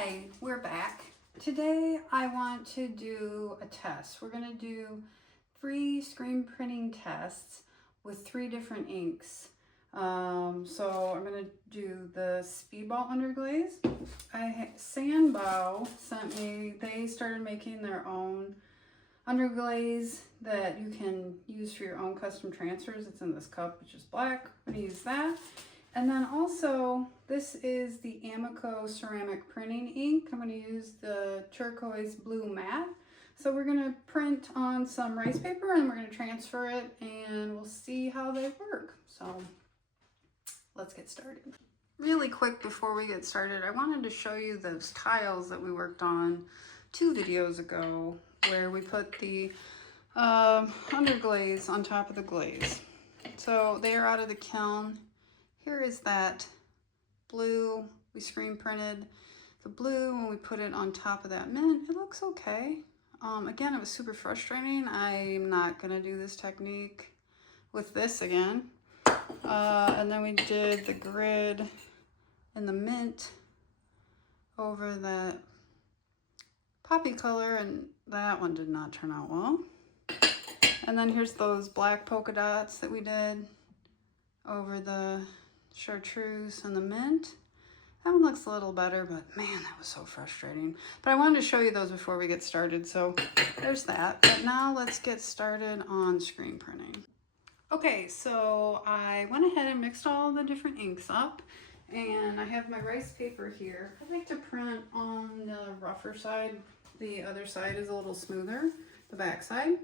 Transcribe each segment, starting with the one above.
Hi, we're back. Today I want to do a test. We're going to do 3 screen printing tests with 3 different inks. So I'm going to do the Speedball Underglaze. Sandbo sent me, they started making their own underglaze that you can use for your own custom transfers. It's in this cup, which is black. I'm going to use that. And then also, this is the Amaco ceramic printing ink. I'm going to use the turquoise blue matte. So we're going to print on some rice paper and we're going to transfer it and we'll see how they work. So let's get started. Really quick before we get started, I wanted to show you those tiles that we worked on 2 videos ago where we put the underglaze on top of the glaze. So they are out of the kiln. Here is that blue. We screen printed the blue when we put it on top of that mint. It looks okay. Again, it was super frustrating. I'm not gonna do this technique with this again. And then we did the grid and the mint over that poppy color, and that one did not turn out well. And then here's those black polka dots that we did over the chartreuse and the mint. That one looks a little better, but man, that was so frustrating. But I wanted to show you those before we get started, so there's that. But now let's get started on screen printing. Okay, so I went ahead and mixed all the different inks up, and I have my rice paper here. I like to print on the rougher side. The other side is a little smoother, the back side.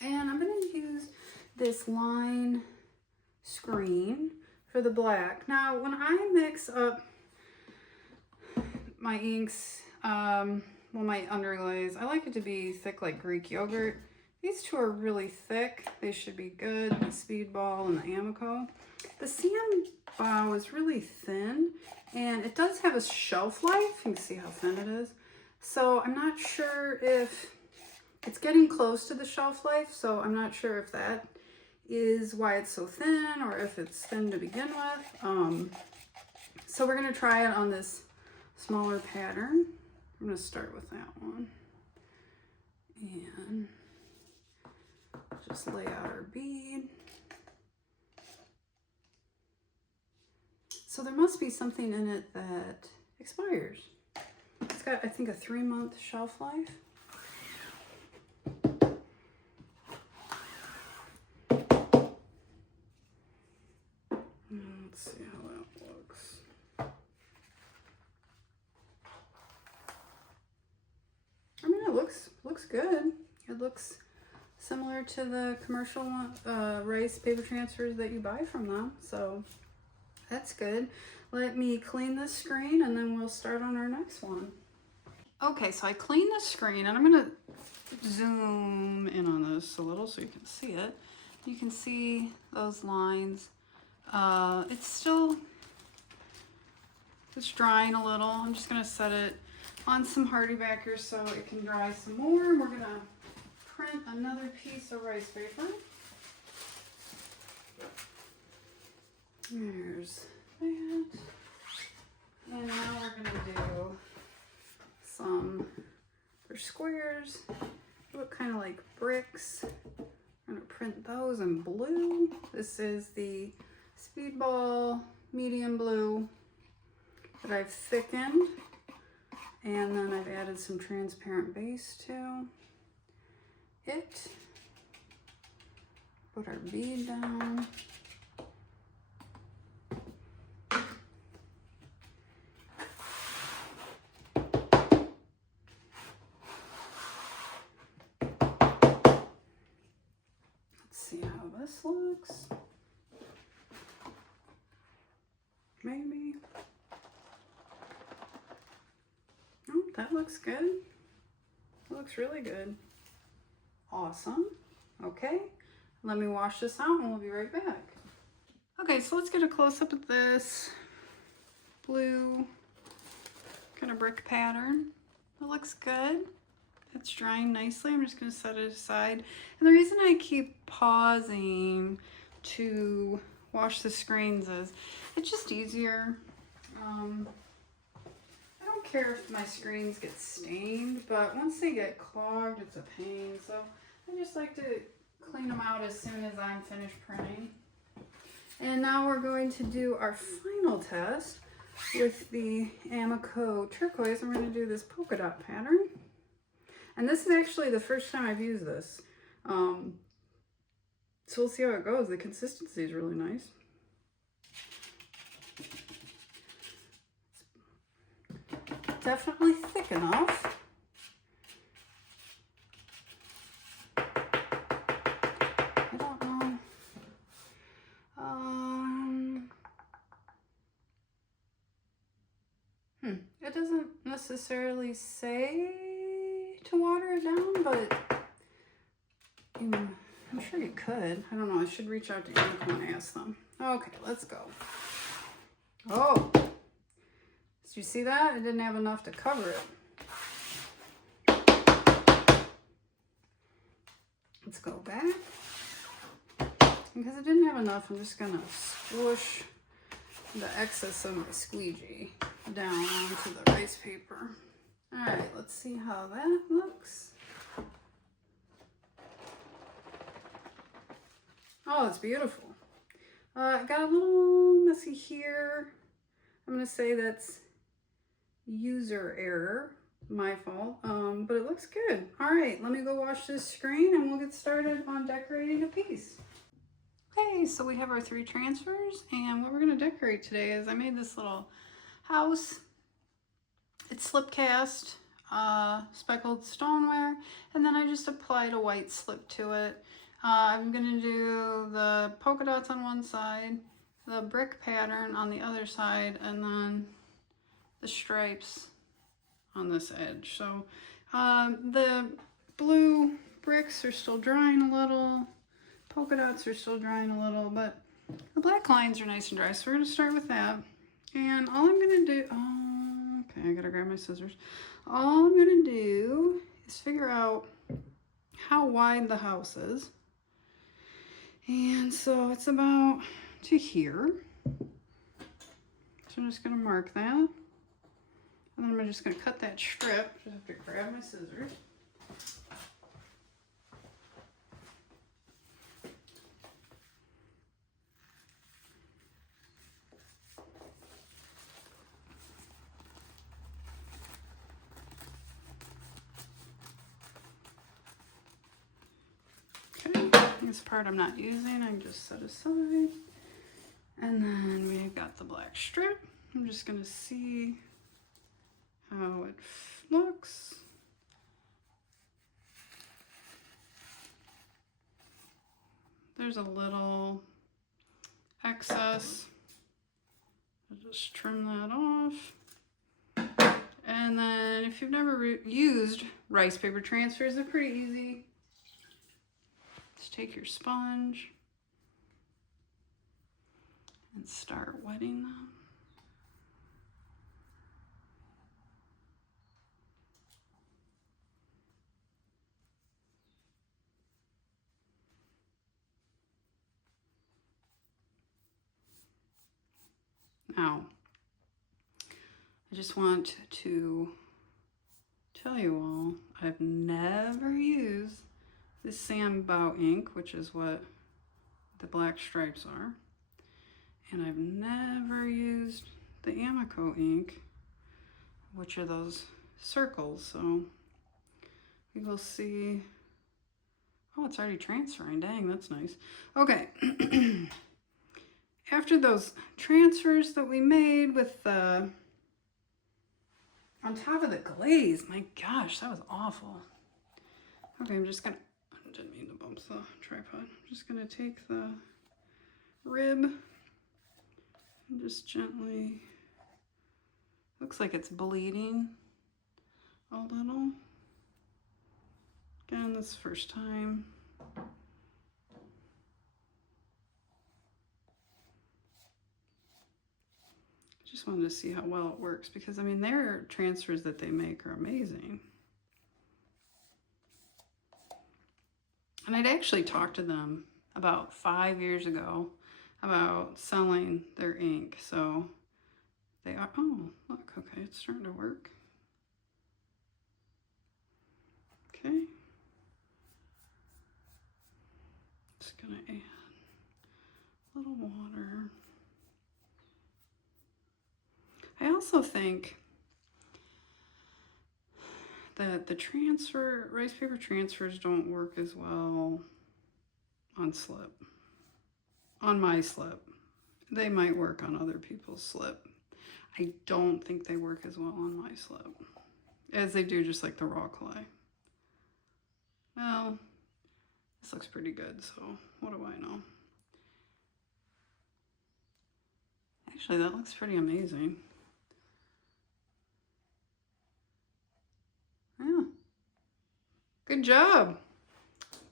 And I'm gonna use this line screen for the black. Now, when I mix up my inks, my underglaze, I like it to be thick like Greek yogurt. These 2 are really thick. They should be good, the Speedball and the Amaco. The Sanbao is really thin, and it does have a shelf life. You can see how thin it is. So I'm not sure if it's getting close to the shelf life, so I'm not sure if that is why it's so thin or if it's thin to begin with. So we're going to try it on this smaller pattern. I'm going to start with that one and just lay out our bead. So there must be something in it that expires. It's got, I think, a 3-month shelf life. Let's see how that looks. I mean, it looks good. It looks similar to the commercial rice paper transfers that you buy from them, so that's good. Let me clean this screen and then we'll start on our next one. Okay, so I cleaned the screen and I'm gonna zoom in on this a little so you can see it. You can see those lines. It's drying a little. I'm just gonna set it on some hardy backers so it can dry some more. We're gonna print another piece of rice paper. There's that. And now we're gonna do some, for squares, look kind of like bricks. I'm gonna print those in blue. This is the Speedball medium blue that I've thickened, and then I've added some transparent base to it. Put our bead down. Let's see how this looks. Maybe. Oh, that looks good. It looks really good. Awesome. Okay, let me wash this out and we'll be right back. Okay, so let's get a close-up of this blue kind of brick pattern. It looks good. It's drying nicely. I'm just going to set it aside. And the reason I keep pausing to wash the screens is it's just easier. I don't care if my screens get stained, but once they get clogged, it's a pain. So I just like to clean them out as soon as I'm finished printing. And now we're going to do our final test with the Amaco turquoise. I'm going to do this polka dot pattern. And this is actually the first time I've used this. So we'll see how it goes. The consistency is really nice. Definitely thick enough. I don't know. It doesn't necessarily say to water it down, but I'm sure you could. I don't know. I should reach out to Amaco and ask them. Okay, let's go. Oh, did you see that? It didn't have enough to cover it. Let's go back. Because it didn't have enough, I'm just gonna squish the excess of my squeegee down onto the rice paper. All right, let's see how that looks. Oh, it's beautiful. It got a little messy here. I'm gonna say that's user error, my fault, but it looks good. All right, let me go wash this screen and we'll get started on decorating a piece. Okay, so we have our 3 transfers, and what we're gonna decorate today is I made this little house. It's slip cast, speckled stoneware, and then I just applied a white slip to it. I'm gonna do the polka dots on one side, the brick pattern on the other side, and then the stripes on this edge. So the blue bricks are still drying a little, polka dots are still drying a little, but the black lines are nice and dry. So we're gonna start with that. And all I'm gonna do, okay, I gotta grab my scissors. All I'm gonna do is figure out how wide the house is. And so it's about to here. So I'm just gonna mark that. And then I'm just gonna cut that strip. Just have to grab my scissors. This part I'm not using, I can just set aside. And then we've got the black strip. I'm just gonna see how it looks. There's a little excess. I'll just trim that off. And then if you've never used rice paper transfers, they're pretty easy. Just take your sponge and start wetting them. Now, I just want to tell you all, I've never used this Sanbao ink, which is what the black stripes are. And I've never used the Amaco ink, which are those circles. So we will see. Oh, it's already transferring. Dang, that's nice. Okay. After those transfers that we made with the, on top of the glaze, my gosh, that was awful. Okay, I'm just gonna, I didn't mean to bump the tripod. I'm just gonna take the rib and just gently, looks like it's bleeding a little. Again, this is the first time. Just wanted to see how well it works because, I mean, their transfers that they make are amazing. And I'd actually talked to them about 5 years ago about selling their ink. So they are, oh, look, okay, it's starting to work. also think that the rice paper transfers don't work as well on slip. On my slip. They might work on other people's slip. I don't think they work as well on my slip as they do just like the raw clay. Well, this looks pretty good, so what do I know? Actually, that looks pretty amazing. Yeah. Good job.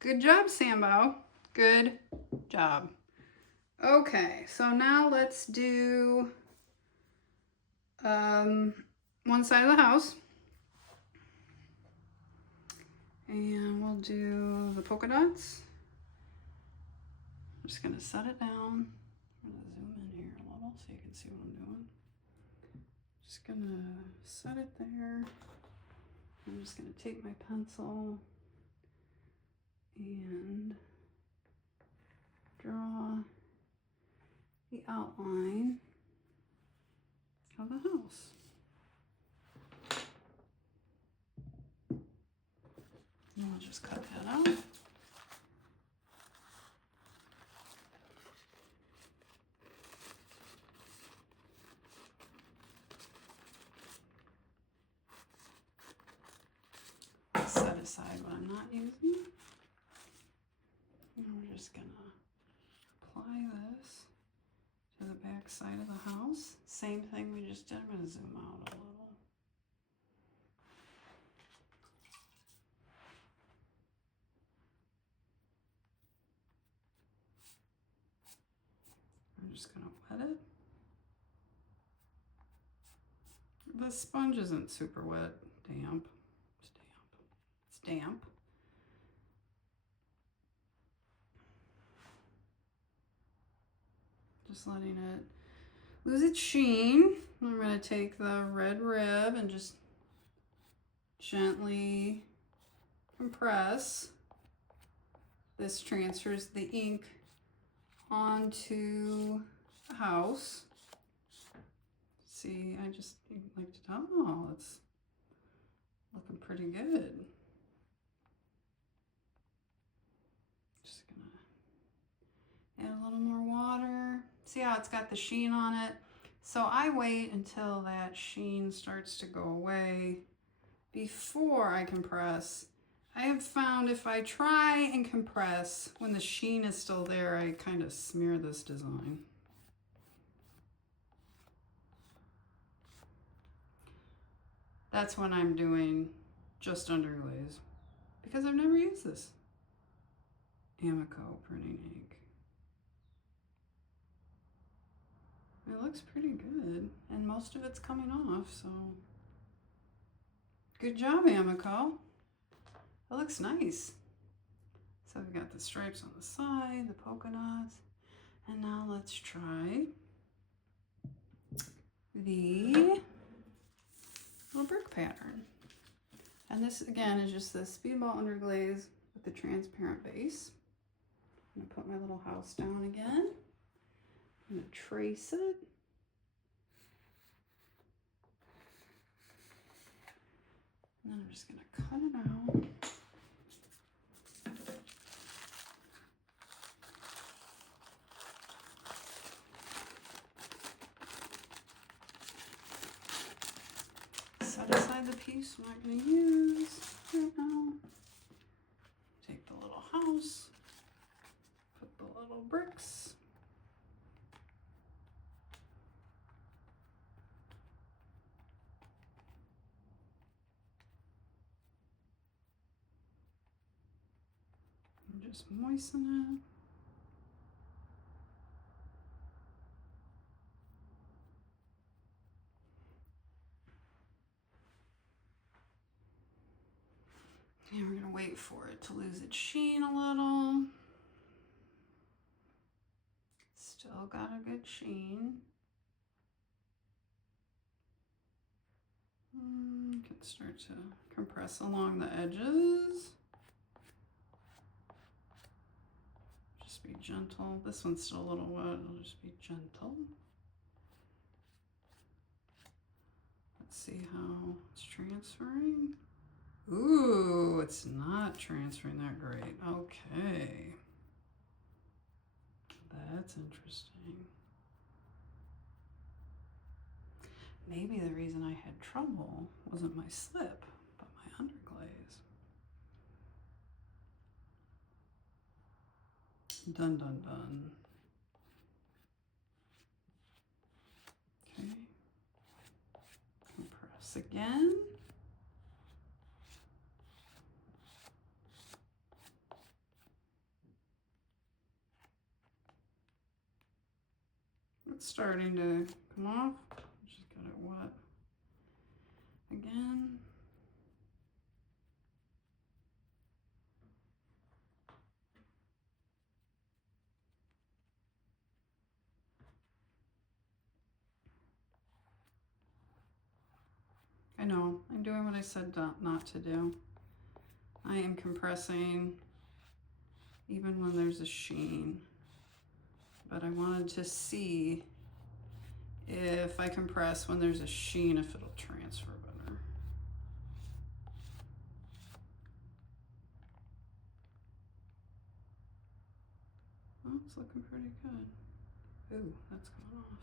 Good job, Sanbao. Good job. Okay, so now let's do one side of the house. And we'll do the polka dots. I'm just gonna set it down. I'm gonna zoom in here a little so you can see what I'm doing. Just gonna set it there. I'm just gonna take my pencil and draw the outline of the house. And I'll just cut that out. Set aside what I'm not using. And we're just gonna apply this to the back side of the house. Same thing we just did. I'm gonna zoom out a little. I'm just gonna wet it. The sponge isn't super wet, damp. It's damp. It's damp. Just letting it lose its sheen. I'm gonna take the red rib and just gently compress. This transfers the ink onto the house. See, I just like to tell, oh, it's looking pretty good. Just gonna add a little more water. See how it's got the sheen on it? So I wait until that sheen starts to go away before I compress. I have found if I try and compress when the sheen is still there, I kind of smear this design. That's when I'm doing just underglaze because I've never used this Amaco printing ink. It looks pretty good and most of it's coming off, so good job, Amaco. It looks nice. So we've got the stripes on the side, the polka dots, and now let's try the little brick pattern. And this again is just the Speedball Underglaze with the transparent base. I'm gonna put my little house down again. I'm gonna trace it. And then I'm just gonna cut it out. Set aside the piece I'm not going to use right now. Take the little house, put the little bricks. And just moisten it. And we're going to wait for it to lose its sheen a little. Still got a good sheen. Can start to compress along the edges. Just be gentle. This one's still a little wet. It'll just be gentle. Let's see how it's transferring. Ooh, it's not transferring that great. Okay. That's interesting. Maybe the reason I had trouble wasn't my slip, but my underglaze. Dun dun dun. Okay. Compress again. It's starting to come off. Just got it wet again. I know, I'm doing what I said not to do. I am compressing even when there's a sheen, but I wanted to see if I compress when there's a sheen, if it'll transfer better. Oh, it's looking pretty good. Ooh, that's going off.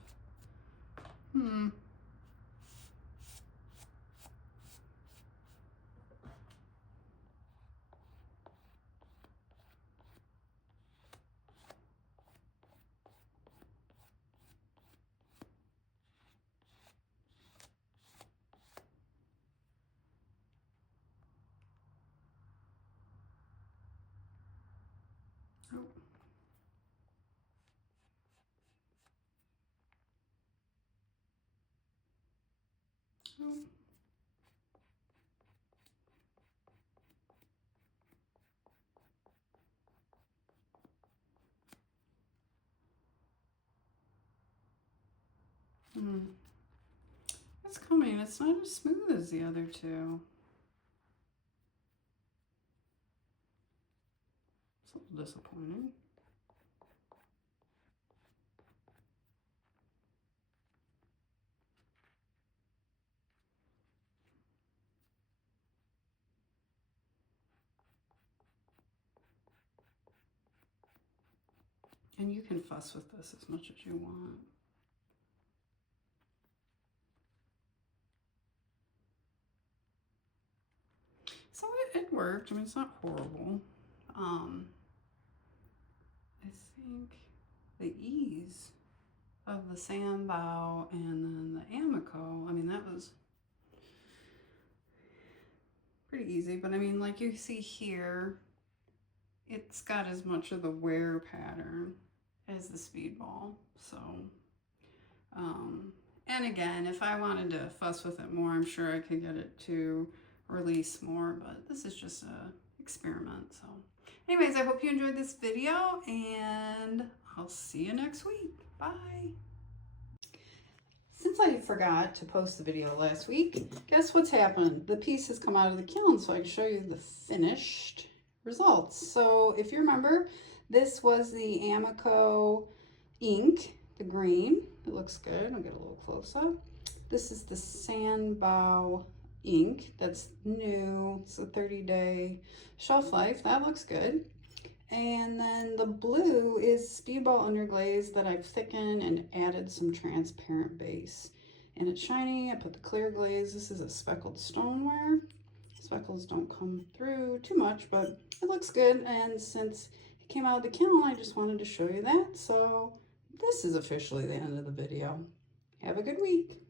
Oh. Oh. It's coming. It's not as smooth as the other two. It's a little disappointing. And you can fuss with this as much as you want. So it worked. I mean, it's not horrible. I think the ease of the Sanbao and then the Amaco, I mean, that was pretty easy. But I mean, like you see here, it's got as much of the wear pattern as the Speedball. So, and again, if I wanted to fuss with it more, I'm sure I could get it to release more, but this is just a experiment. So anyways, I hope you enjoyed this video, and I'll see you next week. Bye. Since I forgot to post the video last week, guess what's happened? The piece has come out of the kiln, so I can show you the finished results. So if you remember, this was the Amaco Ink, the green. It looks good. I'll get a little close up. This is the Sanbao Ink. That's new. It's a 30-day shelf life. That looks good. And then the blue is Speedball Underglaze that I've thickened and added some transparent base. And it's shiny. I put the clear glaze. This is a speckled stoneware. Speckles don't come through too much, but it looks good. And since it came out of the kiln, I just wanted to show you that. So this is officially the end of the video. Have a good week.